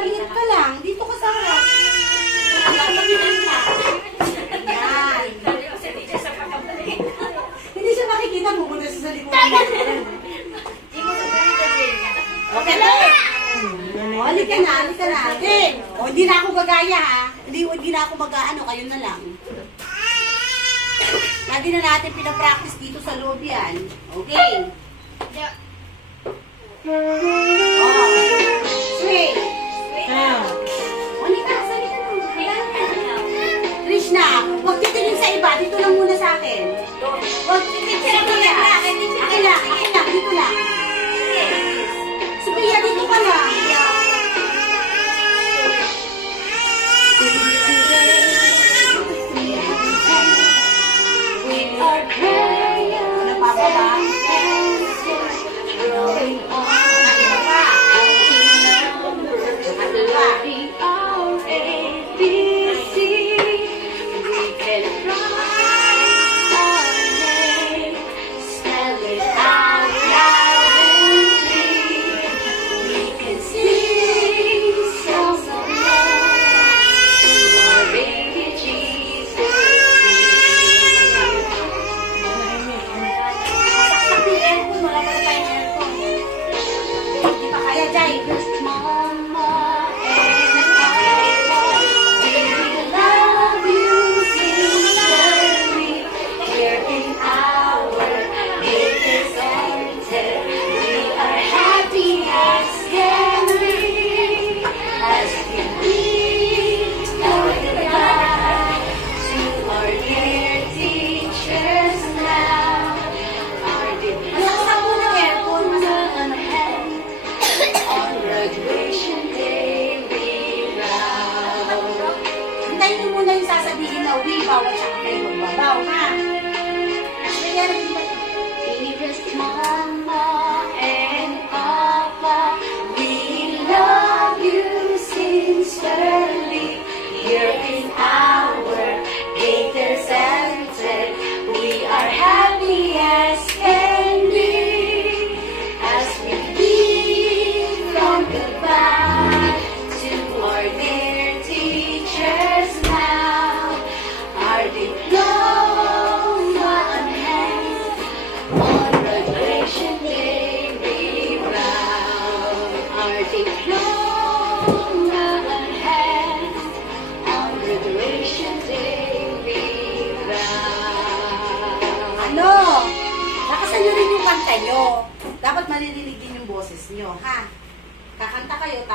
Maliit ka lang. Dito ka sa harap. Yan. Hindi siya makikita. Pupunta siya sa likod. Okay na. Halika na, halika na. Hindi na ako gagaya ha. Hindi na ako mag-ano, kayo na lang. Lagi na natin pinapractice dito sa loob yan. Okay. Sweet. Halika, salita na. Krishna, huwag titingin sa iba. Dito lang muna sa akin. Huwag titingin sa iba. Akin lang, dito lang. Sophia, dito ka lang. Ano pa ba? Hintayin mo muna yung sasabihin na wibaw at saka kayo magbabaw, ha? Dearest Mama and Papa, we love you sincerely. Here in our Gator Center, we are happy as can be. As we bid from goodbye to our dear teachers now, our diploma on hand, on graduation day we proud. Our diploma on hand, on graduation day we proud. Ano? Lakasan nyo rin yung kanta nyo. Dapat maririnig din yung boses nyo, ha? Kakanta kayo,